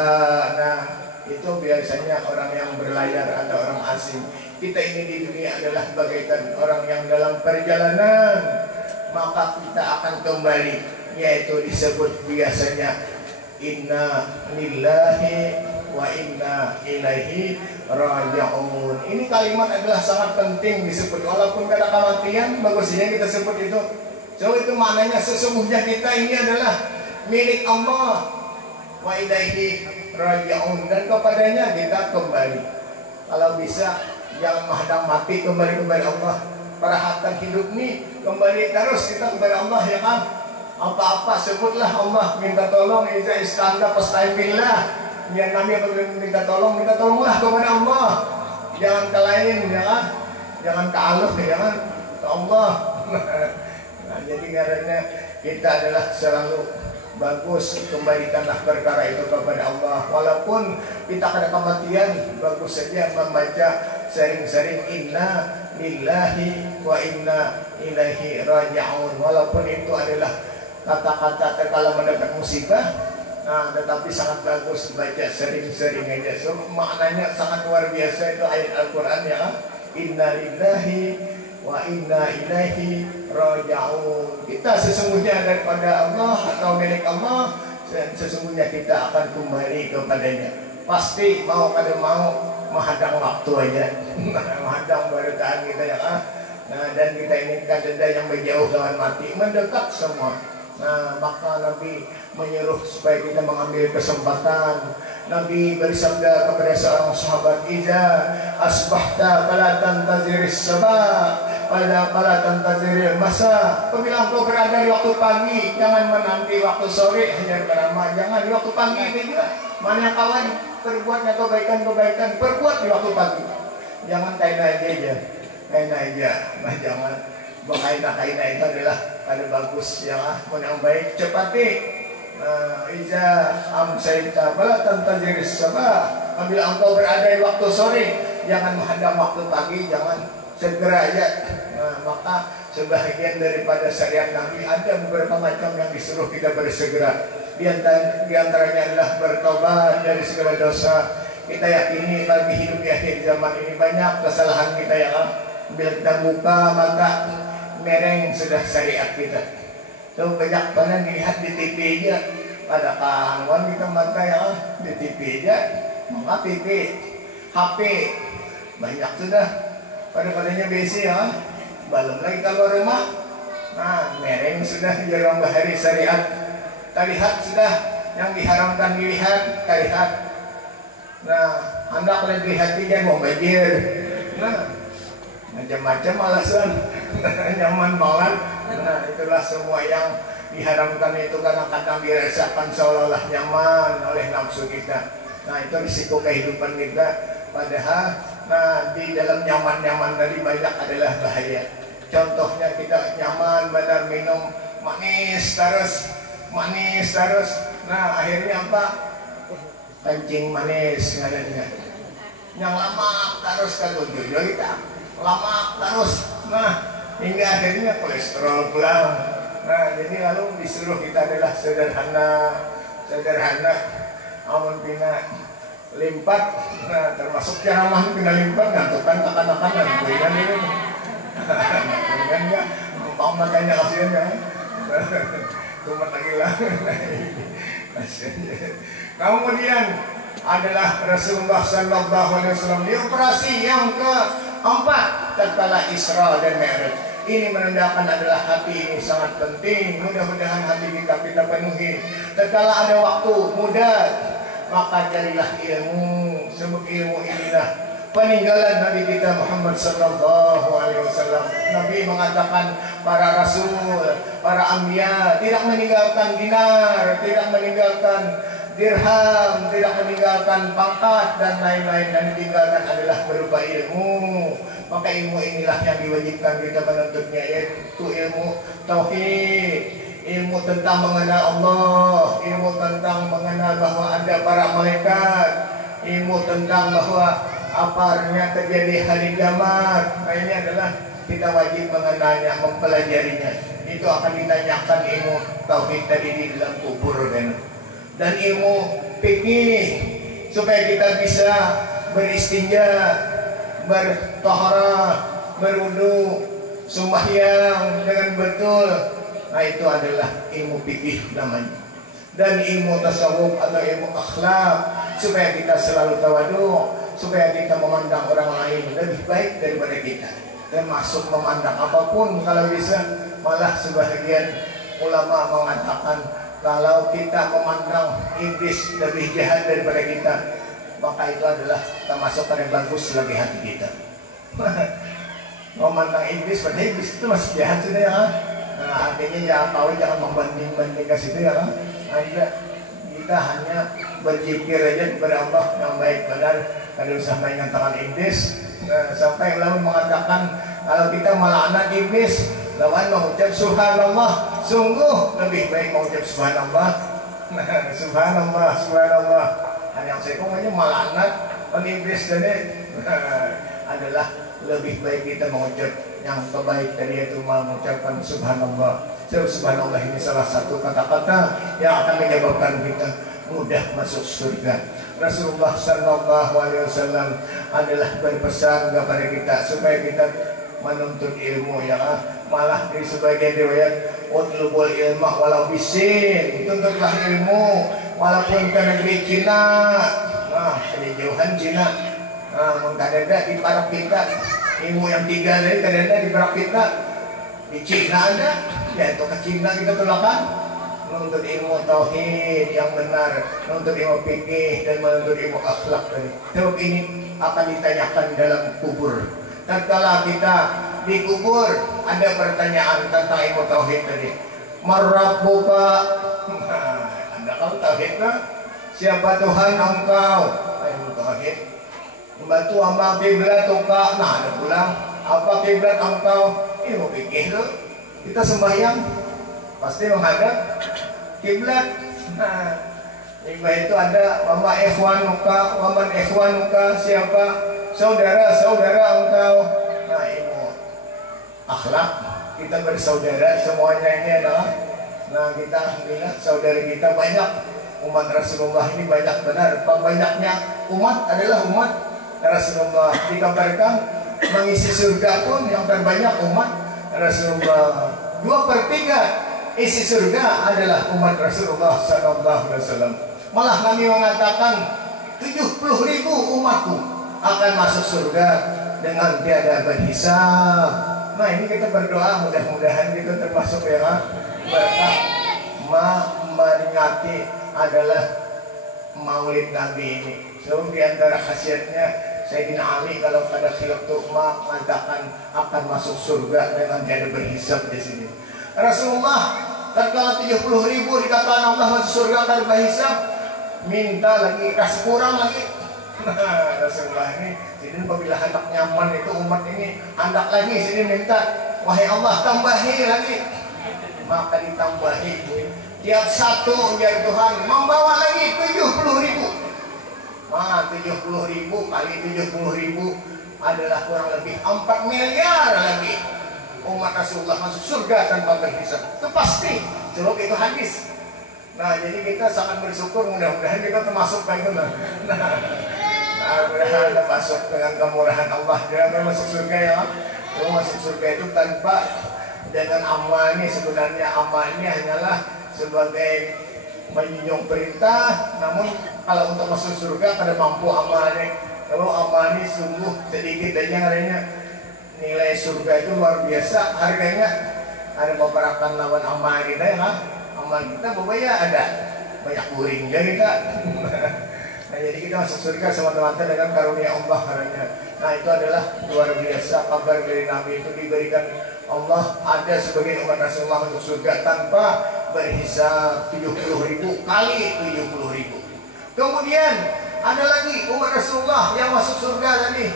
Nah, itu biasanya orang yang berlayar atau orang asing. Kita ini di dunia adalah bagaikan orang yang dalam perjalanan, maka kita akan kembali, yaitu disebut biasanya inna lillahi wa inna ilaihi raji'un. Ini kalimat adalah sangat penting disebut, walaupun kata kematian bagusnya kita sebut itu. So itu maknanya sesungguhnya kita ini adalah milik Allah, wa ilaihi raji'un, dan kepadanya kita kembali. Kalau bisa jangan menghadap mati, kembali kepada Allah. Perhatikan hidup ini kembali terus kita kepada Allah, ya kan? Apa-apa sebutlah Allah, minta tolong. Iza istanda pastaibillah. Yang kami minta tolonglah kepada Allah. Jangan ke lain, ya kan? Jangan ke Allah, ya kan? Ke Allah. Nah, jadi karena kita adalah selalu bagus kembalikanlah perkara itu kepada Allah. Walaupun kita kena kematian, bagus saja membaca sering-sering inna lillahi wa inna ilaihi raji'un. Walaupun itu adalah kata-kata terkala mendapat musibah, nah, tetapi sangat bagus baca sering-sering aja. So, maknanya sangat luar biasa itu ayat Al-Quran, ya. Inna lillahi wa inna ilaihi raji'un. Kita sesungguhnya daripada Allah atau milik Allah, dan sesungguhnya kita akan kembali kepadanya. Pasti mau kada mau menghadang waktu aja. Menghadang baritaan kita, ya. Nah, dan kita ini kadang yang berjauh lawan mati, mendekat semua. Nah, maka Nabi menyuruh supaya kita mengambil kesempatan. Nabi bersabda kepada seorang sahabat, "Iza asbahta fala tantaziris sabah, fala tantaziril masa." Apabila engkau berada di waktu pagi, jangan menanti waktu sore, hanya beramah. Jangan di waktu pagi juga. Mana kawan perbuatnya kebaikan-kebaikan, perbuat di waktu pagi. Jangan kaina aja. Nah, jangan kaina itu adalah ada bagus, ya, yang baik cepati. Iza amsaita fala tantaziris sabah. Apabila engkau berada di waktu sore, jangan menghadap waktu pagi, jangan segera aja. Nah, maka sebagian daripada syariat Nabi ada beberapa macam yang disuruh kita bersegera. Di antaranya adalah bertobat dari segala dosa. Kita yakini bagi hidup di akhir zaman ini banyak kesalahan kita, ya. Bila kita buka mata mereng sudah syariat kita. So, banyak banget dilihat di TV aja. Pada kawan kita mata, ya, di TV aja. Maka TV, HP banyak sudah. Pada-padanya BC, ya. Belum lagi keluar rumah. Nah, mereng sudah jarang bahari syariat. Terlihat sudah yang diharamkan dilihat, terlihat. Nah, anda kalau dilihat dia mau banjir. Nah, macam-macam alasan. Nyaman banget. Nah, itulah semua yang diharamkan itu karena kadang dirasakan seolah-olah nyaman oleh nafsu kita. Nah, itu risiko kehidupan kita. Padahal, nah, di dalam nyaman-nyaman tadi banyak adalah bahaya. Contohnya kita nyaman benar minum manis terus. Nah, akhirnya apa? Kencing manis ngadanya. Yang lama terus kan tujuh kita. Lama terus. Nah, hingga akhirnya kolesterol pulang. Nah, jadi lalu disuruh kita adalah sederhana. Amun pina limpat. Nah, termasuk ceramah pina limpat ngantukan kakan-kakan dan kuingan ini. Kuingan enggak? Mau makanya kasihan, ya. Tumat lagi lah. Kemudian adalah Rasulullah Sallallahu Alaihi Wasallam di operasi yang keempat tatkala Isra dan Mi'raj. Ini menandakan adalah hati ini sangat penting. Mudah-mudahan hati kita penuhi. Tatkala ada waktu muda, maka carilah ilmu. Sebab ilmu inilah peninggalan Nabi kita Muhammad Sallallahu Alaihi Wasallam. Nabi mengatakan para rasul, para anbiya tidak meninggalkan dinar, tidak meninggalkan dirham, tidak meninggalkan pangkat dan lain-lain, dan ditinggalkan adalah berupa ilmu. Maka ilmu inilah yang diwajibkan kita menuntutnya, yaitu ilmu tauhid, ilmu tentang mengenal Allah, ilmu tentang mengenal bahwa ada para malaikat, ilmu tentang bahwa apa artinya terjadi hari kiamat. Nah, ini adalah kita wajib mengenalnya, mempelajarinya. Itu akan ditanyakan ilmu tauhid tadi di dalam kubur dan ilmu fikih supaya kita bisa beristinja, bertaharah, berwudu, sembahyang dengan betul. Nah, itu adalah ilmu fikih namanya. Dan ilmu tasawuf atau ilmu akhlak supaya kita selalu tawadhu, supaya kita memandang orang lain lebih baik daripada kita, termasuk memandang apapun kalau bisa. Malah sebagian ulama mengatakan kalau kita memandang iblis lebih jahat daripada kita, maka itu adalah termasuk yang bagus bagi hati kita. Memandang iblis, pada iblis itu masih jahat sudah ya. Nah, artinya jangan tahu, jangan membanding-banding ke situ ya. Nah, kita hanya berzikir aja kepada Allah yang baik benar. Kalau usah mengatakan iblis, sampai ulama mengatakan kalau kita melaknat iblis, lawan mengucap subhanallah, sungguh lebih baik mengucap subhanallah. Subhanallah, subhanallah. Yang saya hanya melaknat iblis dan adalah lebih baik kita mengucap yang terbaik tadi, yaitu mengucapkan subhanallah. Subhanallah ini salah satu kata-kata yang akan menyebabkan kita mudah masuk surga. Rasulullah Sallallahu Alaihi Wasallam adalah berpesan kepada kita supaya kita menuntut ilmu, ya. Malah di sebagian riwayat utlubul ilma walau bisin, tuntutlah ilmu walaupun ke negeri Cina. Nah, di jauhan Cina. Nah, mengkadada di barak kita, ilmu yang tiga dari kadada di barak kita, di Cina ada, ya itu ke Cina kita tulakan. Menuntut ilmu tauhid yang benar, menuntut ilmu fikih dan menuntut ilmu akhlak tadi. Sebab ini akan ditanyakan dalam kubur. Tatkala kita dikubur, ada pertanyaan tentang ilmu tauhid tadi. Marrabbuka, Anda tahu tauhid kan? Siapa Tuhan engkau? Ilmu tauhid. Batu ama kiblatuka. Nah, ada pulang. Apa kiblat engkau? Ilmu fikih tuh. Kita sembahyang pasti menghadap kiblat. Nah, itu ada wama ikhwanuka, waman ikhwanuka, siapa saudara-saudara engkau. Nah, ilmu akhlak, kita bersaudara semuanya ini adalah, nah kita alhamdulillah saudara kita banyak. Umat Rasulullah ini banyak benar. Banyaknya umat adalah umat Rasulullah. Dikabarkan mengisi surga pun yang terbanyak umat Rasulullah. 2/3 isi surga adalah umat Rasulullah Sallallahu Alaihi Wasallam. Malah kami mengatakan 70.000 umatku akan masuk surga dengan tiada berhisab. Nah, ini kita berdoa mudah-mudahan kita termasuk yang berkah memperingati adalah Maulid Nabi ini. So, di antara khasiatnya Sayyidina Ali kalau pada khilaf tu'ma mengatakan akan masuk surga dengan tiada berhisab di sini. Rasulullah tatkala 70.000 dikatakan Allah masuk surga tanpa hisab, minta lagi, kasih kurang lagi. Rasulullah ini, jadi apabila hendak nyaman itu umat ini hendak lagi, sini minta, wahai Allah tambahi lagi, maka ditambahi. Tiap satu ujar Tuhan membawa lagi 70.000. Nah, 70.000 kali 70.000 adalah kurang lebih 4 miliar lagi. Umat Rasulullah masuk surga tanpa berhisab. Itu pasti. Sebab itu hadis. Nah, jadi kita sangat bersyukur, mudah-mudahan kita termasuk baik benar. Mudah-mudahan kita masuk dengan kemurahan Allah. Jangan masuk surga ya. Kalau masuk surga itu tanpa dengan amal ini, sebenarnya amal ini hanyalah sebagai menjunjung perintah. Namun kalau untuk masuk surga kada mampu amalnya. Kalau amal ini sungguh sedikit aja adanya. Nilai surga itu luar biasa harganya. Ada beberapa lawan amal kita ya kan. Amal kita berbaya ada banyak buringnya kita. Nah, jadi kita masuk surga semata-mata dengan karunia Allah haranya. Nah, itu adalah luar biasa kabar dari Nabi itu diberikan Allah ada sebagai umat Rasulullah masuk surga tanpa berhisab 70.000 kali 70.000. Kemudian ada lagi umat Rasulullah yang masuk surga tadi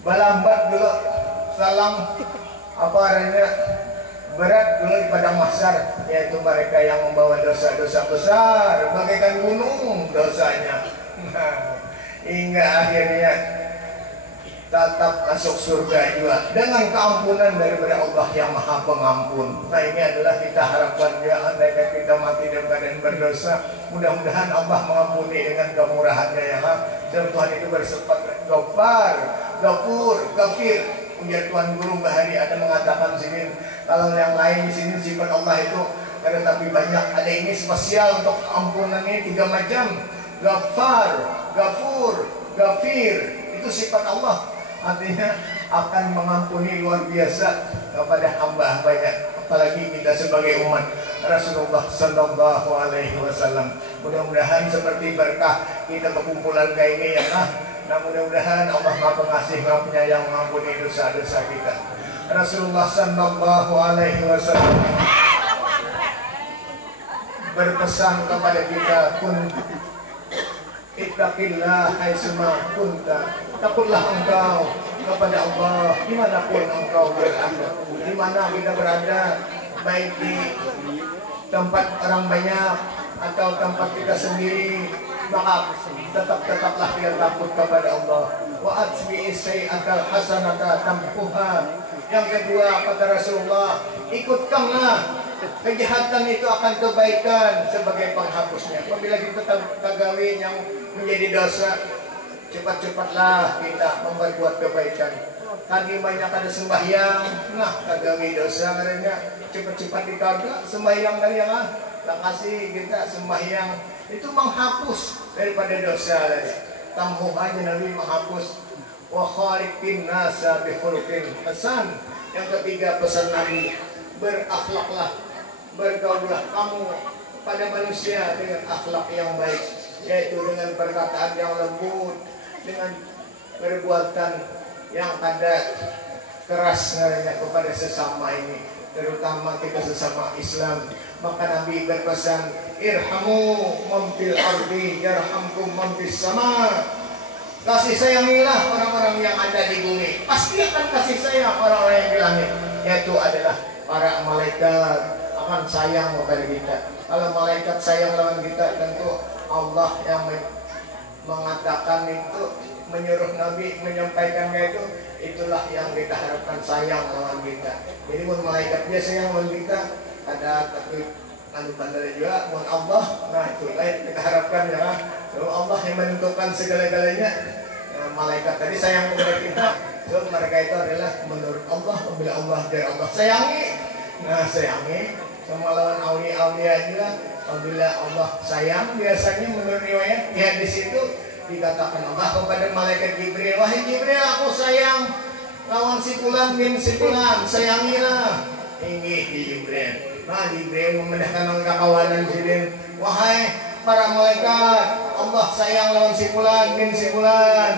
balambat dulu salam apa artinya berat dulu di padang mahsyar, yaitu mereka yang membawa dosa-dosa besar bagaikan gunung dosanya. Hingga akhirnya tetap masuk surga juga dengan keampunan daripada Allah yang Maha Pengampun. Nah, ini adalah kita harapkan ya, andaikan kita mati dalam keadaan berdosa, mudah-mudahan Allah mengampuni dengan kemurahannya ya. Dan Tuhan itu bersifat Ghaffar, Ghafur, Ghafir. Punya Tuan Guru Bahari ada mengatakan sini, kalau yang lain di sini sifat Allah itu ada tapi banyak. Ada ini spesial untuk ampunan ini 3 macam. Ghaffar, Ghafur, Ghafir. Itu sifat Allah. Artinya akan mengampuni luar biasa kepada hamba-hambanya, apalagi kita sebagai umat Rasulullah Sallallahu Alaihi Wasallam. Mudah-mudahan seperti berkah kita perkumpulan kayak ini ya. Nah, mudah-mudahan Allah Maha Pengasih, Maha Penyayang, mengampuni dosa-dosa kita. Rasulullah Sallallahu Alaihi Wasallam berpesan kepada kita, kun ittaqillah haitsuma kunta. Takutlah engkau kepada Allah dimanapun engkau berada. Di mana kita berada, baik di tempat orang banyak atau tempat kita sendiri, maka tetaplah kita takut kepada Allah. Wa atbi'i sayyi'atal hasanata tamhuha. Yang kedua kata Rasulullah, ikutkanlah kejahatan itu akan kebaikan sebagai penghapusnya. Apabila kita tagawi yang menjadi dosa, cepat-cepatlah kita membuat kebaikan. Tadi banyak ada sembahyang, nah tagawi dosa katanya, cepat-cepat dikagak sembahyang kali ya. Tak kasih kita sembahyang itu menghapus daripada dosa tadi. Tambuh aja Nabi menghapus. Wa khaliqin nasa bi khuluqin hasan. Yang ketiga pesan Nabi, berakhlaklah, bergaulah kamu pada manusia dengan akhlak yang baik, yaitu dengan perkataan yang lembut, dengan perbuatan yang padat, keras kepada sesama ini, terutama kita sesama Islam. Maka Nabi berpesan, irhamu man fil ardi yarhamkum man fis sama. Kasih sayangilah orang-orang yang ada di bumi, pasti akan kasih sayang orang-orang yang di langit, yaitu adalah para malaikat akan sayang kepada kita. Kalau malaikat sayang lawan kita, tentu Allah yang mengatakan itu, menyuruh Nabi menyampaikan itu, itulah yang kita harapkan sayang lawan kita. Jadi pun malaikat dia sayang lawan kita, ada tapi nanti bandar juga buat Allah. Nah itulah yang kita harapkan ya. Kalau Allah yang menentukan segala-galanya, ya, malaikat tadi sayang kepada kita. So, mereka itu adalah menurut Allah. Apabila Allah dari Allah sayangi, nah sayangi sama lawan aulia-aulia juga. Apabila Allah sayang, biasanya menurut riwayat ya di situ dikatakan Allah kepada malaikat Jibril, wahai Jibril, aku sayang lawan si fulan bin si fulan, sayangilah. Ini di Jibril. Nah Jibril memindahkan kekawanan Jibril, wahai para malaikat, Allah sayang lawan si fulan bin si fulan.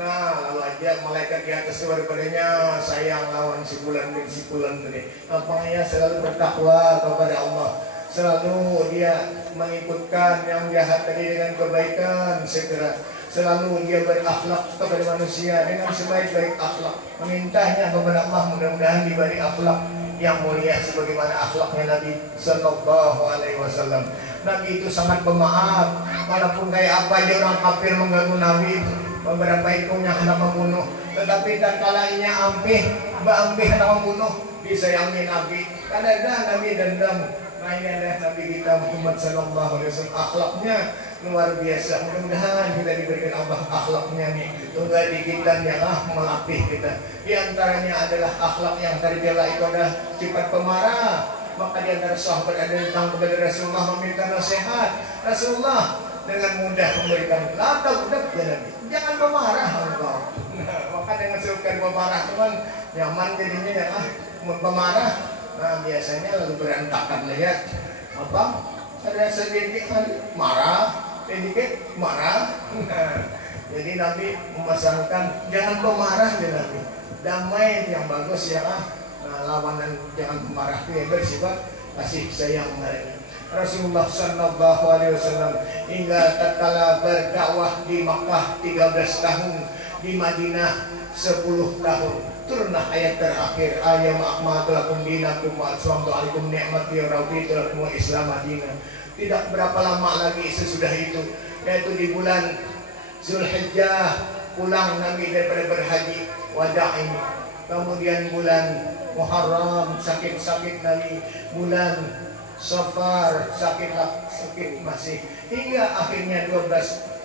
Nah lalu aja malaikat di atas daripadanya sayang lawan si fulan bin si fulan tadi. Apanya selalu bertakwa kepada Allah, selalu dia mengikutkan yang jahat tadi dengan kebaikan segera, selalu dia berakhlak kepada manusia dengan sebaik-baik akhlak, memintanya kepada Allah mudah-mudahan diberi akhlak yang mulia sebagaimana akhlaknya Nabi Sallallahu Alaihi Wasallam. Nabi itu sangat pemaaf, walaupun kayak apa aja orang kafir mengganggu Nabi, beberapa itu yang hendak membunuh, tetapi tatkala ia ampih hendak membunuh, disayangi Nabi. Kadang-kadang Nabi dendam. Nah ini adalah Nabi kita Muhammad Sallallahu Alaihi Wasallam, akhlaknya luar biasa. Mudah-mudahan kita diberikan Allah akhlaknya nih, tunggal di kita yang melatih kita. Di antaranya adalah akhlak yang terjela itu adalah sifat pemarah. Maka di antara sahabat ada datang kepada Rasulullah meminta nasihat. Rasulullah dengan mudah memberikan latak ya Nabi, jangan pemarah engkau. Nah, maka dengan sebutkan pemarah teman nyaman jadinya ya pemarah. Nah biasanya lalu berantakan lihat apa ada sedikit marah, sedikit marah. Nah, jadi Nabi memesankan jangan pemarah ya Nabi, damai yang bagus ya. Nah, lawanan jangan pemarah itu yang bersifat kasih sayang mereka. Rasulullah Sallallahu Alaihi Wasallam hingga tatkala berdakwah di Makkah 13 tahun, di Madinah 10 tahun. Turunlah ayat terakhir, ayat akmaltu lakum dinakum wa atmamtu alaikum ni'mati wa raditu lakum Islam Madinah. Tidak berapa lama lagi sesudah itu, yaitu di bulan Zulhijjah, pulang Nabi daripada berhaji wada' ini. Kemudian bulan Muharram sakit-sakit Nabi, bulan Safar sakit masih, hingga akhirnya 12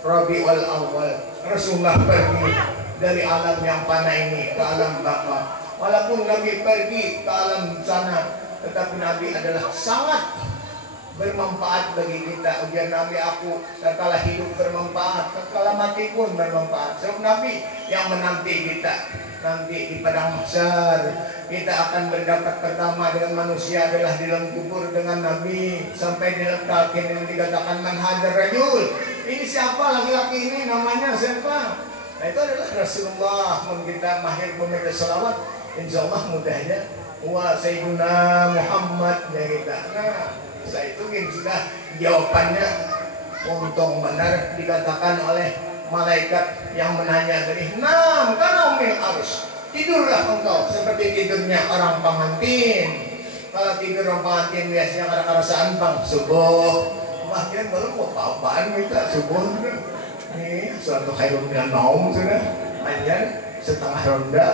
Rabiul Awal Rasulullah pergi dari alam yang panah ini ke alam baka. Walaupun Nabi pergi ke alam sana, tetapi Nabi adalah sangat bermanfaat bagi kita. Ujian Nabi, aku tatkala hidup bermanfaat, tatkala mati pun bermanfaat. Sebab Nabi yang menanti kita. Nanti di padang mahsyar kita akan berdapat pertama dengan manusia adalah di dalam kubur dengan Nabi, sampai diletakkan yang dikatakan man hadzal rajul. Ini siapa laki-laki ini, namanya siapa? Nah, itu adalah Rasulullah. Kita mahir membaca salawat, insya Allah mudahnya wa sayyiduna Muhammad ya kita. Nah, saya itu sudah jawabannya. Untung benar dikatakan oleh malaikat yang menanya tadi, "Nam kana umil arus." Tidurlah engkau seperti tidurnya orang pengantin. Kalau tidur orang pengantin biasanya karena kerasaan bang subuh. Makin baru mau apa-apaan kita subuh. Nih, suatu khairun minan naum sudah. Hanya setengah ronda.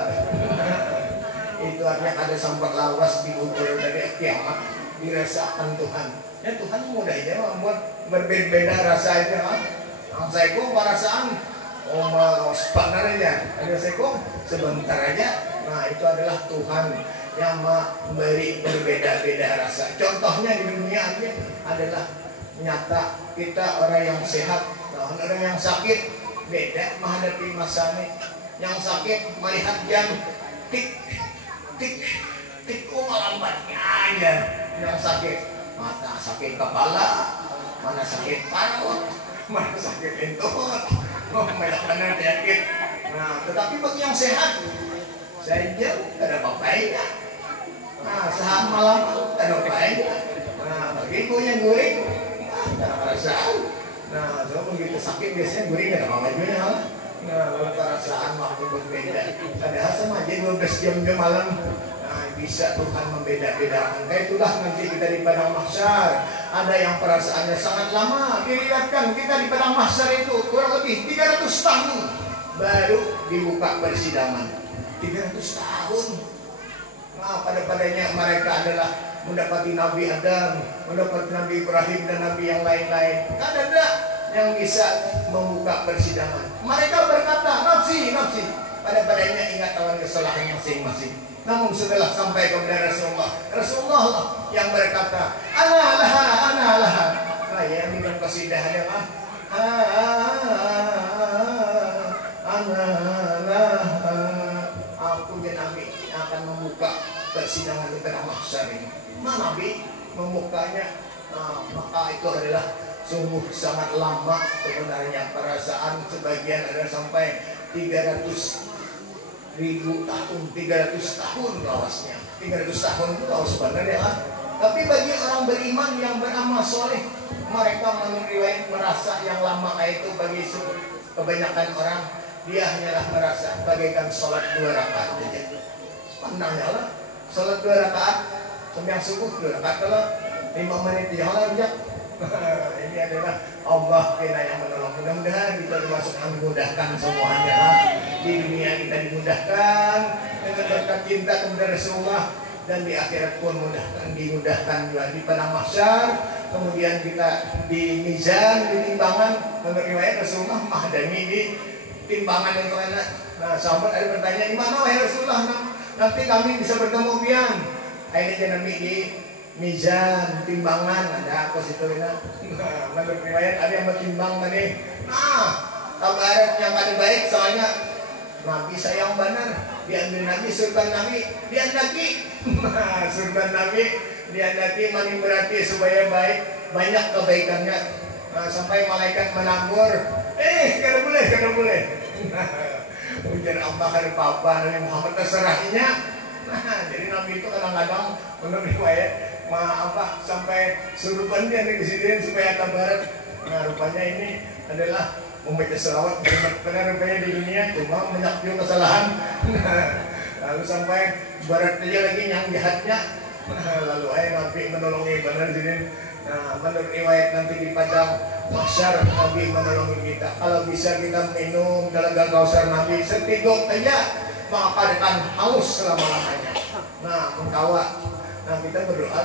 Itu artinya ada sampai lawas di kubur dari kiamat dirasakan Tuhan. Ya Tuhan mudahnya membuat berbeda-beda rasanya. Ang saiko perasaan sebenarnya ada saiko sebentar aja. Nah, itu adalah Tuhan yang memberi berbeda-beda rasa. Contohnya di dunia ini adalah nyata kita orang yang sehat, orang yang sakit beda menghadapi masanya. Yang sakit melihat jam tik tik tik melambatnya aja. Yang sakit mata sakit kepala, mana sakit parut, mana sakit lentut, banyak benar penyakit. Nah, tetapi bagi yang sehat saja tidak ada apa-apanya. Nah, sehat malam tidak ada apa-apanya. Nah, bagi yang goreng tidak ada perasaan. Nah, kalau begitu sakit biasanya goreng tidak ada apa-apanya. Nah, kalau perasaan waktu berbeda. Padahal sama aja 12 jam di malam. Bisa Tuhan membeda-bedakan. Nah, itulah nanti kita di padang mahsyar. Ada yang perasaannya sangat lama. Diriwayatkan kita di padang mahsyar itu kurang lebih 300 tahun baru dibuka persidangan. 300 tahun. Nah, padanya mereka adalah mendapati Nabi Adam, mendapati Nabi Ibrahim dan Nabi yang lain-lain. Ada yang bisa membuka persidangan. Mereka berkata, nafsi, nafsi. Padanya ingat awan kesalahan masing-masing. Namun setelah sampai kepada Rasulullah lah yang berkata, ana laha. Nah, yang dengan kasidahannya ana laha. Aku dan Nabi akan membuka persidangan di tengah mahsyar ini. Nah, Nabi membukanya. Nah, maka itu adalah sungguh sangat lama sebenarnya. Perasaan sebagian ada sampai 300.000 tahun, 300 tahun lawasnya. 300 tahun itu lawas sebenarnya kan. Tapi bagi orang beriman yang beramal soleh, mereka menurut merasa yang lama itu bagi kebanyakan orang, dia hanyalah merasa bagaikan sholat 2 rakaat saja. Pandangnya lah, sholat 2 rakaat, sembahyang subuh 2 rakaat, kalau 5 menit ya Allah aja. Ini adalah Allah yang menolong. Mudah-mudahan kita termasuk yang dimudahkan semuanya. Di dunia kita dimudahkan dengan berkat cinta kepada Rasulullah, dan di akhirat pun dimudahkan juga di padang mahsyar. Kemudian kita di mizan, di timbangan. Menurut riwayat Rasulullah mahdami di timbangan yang lain. Nah, sahabat ada bertanya, di mana wahai Rasulullah? Nanti kami bisa bertemu pian. Akhirnya Nabi di mizan, timbangan, ada apa situ nah. Menurut riwayat ada yang bertimbang tadi. Nah, kabar yang ada baik soalnya Nabi sayang benar, diambil Nabi, surban Nabi diandaki. Surban Nabi diandaki mani berarti supaya baik, banyak kebaikannya. Nah, sampai malaikat menanggur, kada boleh. Ujar Allah ada apa Nabi Muhammad terserahnya. Nah, jadi Nabi itu kadang-kadang menurut riwayat sampai surban dia presiden supaya kabar. Nah, rupanya ini adalah membaca selawat benar banyak di dunia, cuma banyak juga kesalahan. Lalu sampai barat aja lagi yang jahatnya, lalu Nabi menolongi benar jadi. Nah, menurut riwayat nanti di padang mahsyar Nabi menolongi kita. Kalau bisa kita minum telaga Kausar Nabi seteguk aja, maka akan haus selama-lamanya. Nah, mengkawa. Nah, kita berdoa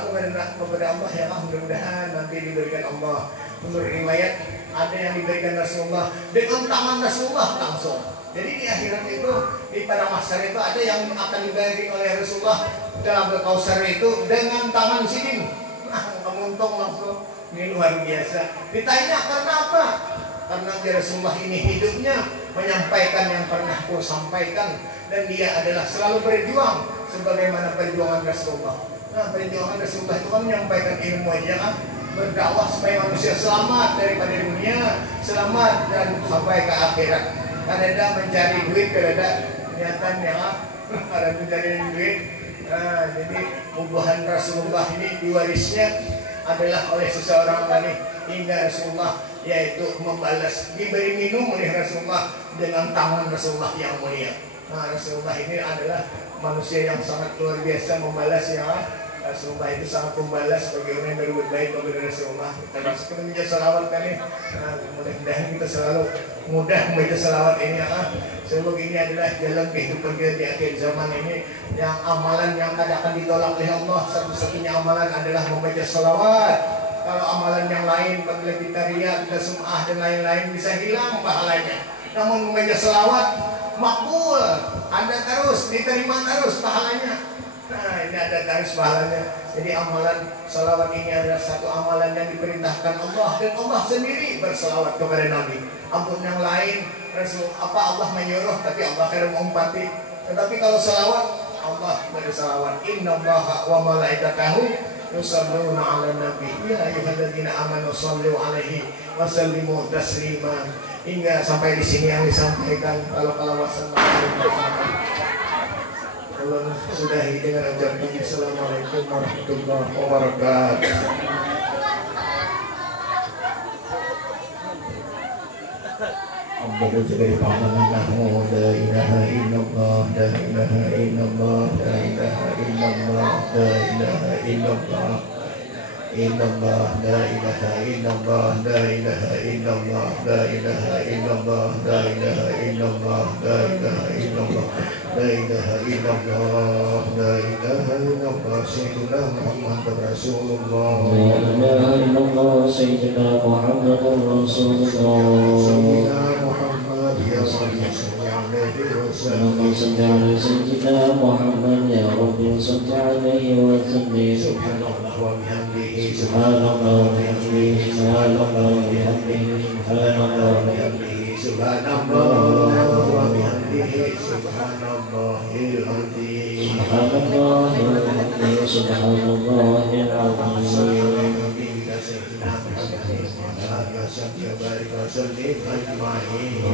kepada Allah ya Allah, mudah-mudahan nanti diberikan Allah. Menurut riwayat ada yang diberikan Rasulullah dengan tangan Rasulullah langsung. Jadi di akhirat itu di padang mahsyar itu ada yang akan diberi oleh Rasulullah telaga Kausar itu dengan tangan sidin. Menguntung langsung, ini luar biasa. Ditanya karena apa? Karena Rasulullah ini hidupnya menyampaikan yang pernah aku sampaikan, dan dia adalah selalu berjuang sebagaimana perjuangan Rasulullah. Nah, perjuangan Rasulullah itu kan menyampaikan ilmu aja kan, berdakwah supaya manusia selamat daripada dunia, selamat dan sampai ke akhirat. Ada mencari duit, ada niatan yang ada mencari duit. Nah, jadi bubuhan Rasulullah ini diwarisnya adalah oleh seseorang tadi hingga Rasulullah, yaitu membalas, diberi minum oleh Rasulullah dengan tangan Rasulullah yang mulia. Nah, Rasulullah ini adalah manusia yang sangat luar biasa membalas ya. Rasulullah itu sangat membalas bagi orang yang berbuat baik kepada Rasulullah. Termasuk kita membaca salawat kali. Nah, mudah-mudahan kita selalu mudah membaca salawat ini ya. Sebab ini adalah jalan kehidupan kita di akhir zaman ini, yang amalan yang tidak akan ditolak oleh Allah. Satu-satunya amalan adalah membaca salawat. Kalau amalan yang lain, apabila kita riya, kita sum'ah dan lain-lain, bisa hilang pahalanya. Namun membaca salawat makbul, ada terus, diterima terus pahalanya. Nah, ini ada garis pahalanya. Jadi amalan salawat ini adalah satu amalan yang diperintahkan Allah, dan Allah sendiri bersalawat kepada Nabi. Ampun yang lain, Rasul apa Allah menyuruh, tapi Allah kira mengumpati. Tetapi kalau salawat, Allah bersalawat. Innallaha wa malaikatahu yusalluna 'alan nabi. Ya ayyuhalladzina amanu shallu 'alaihi wa sallimu taslima. Hingga sampai di sini yang disampaikan. Kalau kalawasan Allah sudahi dengan ucapan Assalamualaikum warahmatullahi wabarakatuh. Alhamdulillah dari pamanahmu, la ilaha illallah, la ilaha illallah, la ilaha illallah, la ilaha illallah, illallah, la ilaha illallah, la ilaha illallah, la ilaha illallah, la ilaha illallah, la ilaha illallah. La ilaha illallah, la ilaha illallah, Sayyidina Muhammad Rasulullah. La ilaha illallah, Sayyidina Muhammad Rasulullah. Sayyidina Muhammad ya sallallahu alaihi wasallam. Sallallahu Sayyidina Muhammad ya Rabbi sallallahu alaihi wasallam. Subhanallah wa bihamdihi, Subhanallah wa bihamdihi, Subhanallah wa bihamdihi, Subhanallah wa bihamdihi, Subhanallah wa bihamdihi, Subhanallahil azim. Subhanallahil azim, Subhanallahil azim.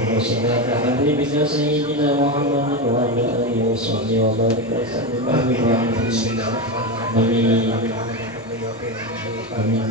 Wassalatu habibika Sayyidina Muhammad wa ala alihi wa sahbihi wa barik wa sallim. Amin. Amin.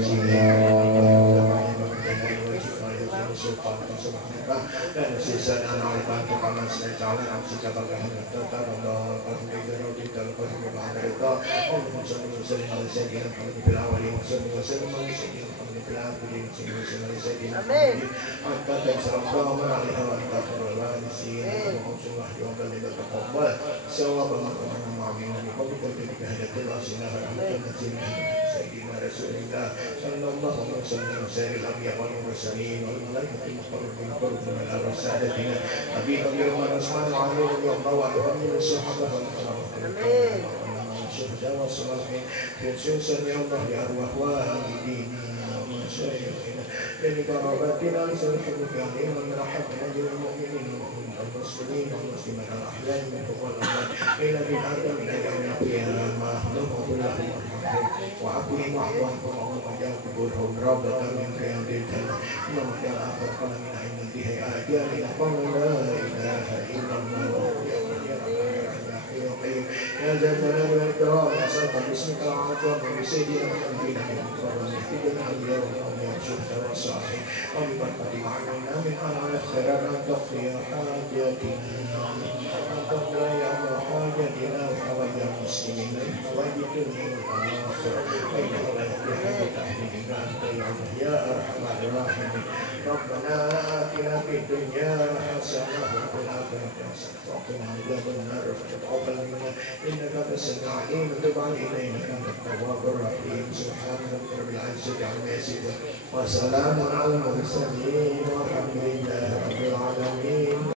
Dan sisa dan aliban tukaman senjata dan sisa bagaimana tetap Allah alhamdulillah kita lepas kepada kita Allah sallallahu alaihi wasallam kami berawal yang sallallahu alaihi wasallam kami berawal yang sallallahu alaihi wasallam amin angkat dan sallallahu alaihi wasallam di sini Allah yang berikan taqabbal sawa bagaimana ma'amin kami ketika hadatul asinah dan jinah sayyidina rasulullah sallallahu alaihi wasallam sayyidil anbiya wal mursalin wal malaikati muqarrabin من رسالتنا أبي أمير من أسمان عليه الله وأهل الصحابة والأمين الشهداء والصالحين خصوصا يا الله يا أرواح والدينا ومشايخنا لقراباتنا لسلحك عليهم من رحمة أجل المؤمنين المسلمين والمسلمين الأحياء منهم والأموات إلى من آدم من أجل القيامة لهم كلهم وعبدهم وحدهم اللهم اجعل قبورهم روضة من رياض الجنة اللهم اجعل آخر قلم من عند به آجال يقول لا إله إلا الله يا ذا الجلال والإكرام أسألك باسمك العظيم وبسيدنا محمد اهدنا اليوم ومن الشهداء والصالحين وببركة معنا من آل واقضي حاجاتنا وقضى يا الله حاجاتنا وحوائج المسلمين حوائج الدنيا والآخرة إنك لا يحب تحميدنا أنت يا الله يا أرحم الراحمين ربنا آتنا في الدنيا حسنة وفي الآخرة حسنة وقنا عذاب النار وتقبل منا إنك أنت السميع العليم وتب علينا إنك أنت التواب الرحيم سبحان ربك رب العزة عما يصفون وسلام على المرسلين والحمد لله رب العالمين.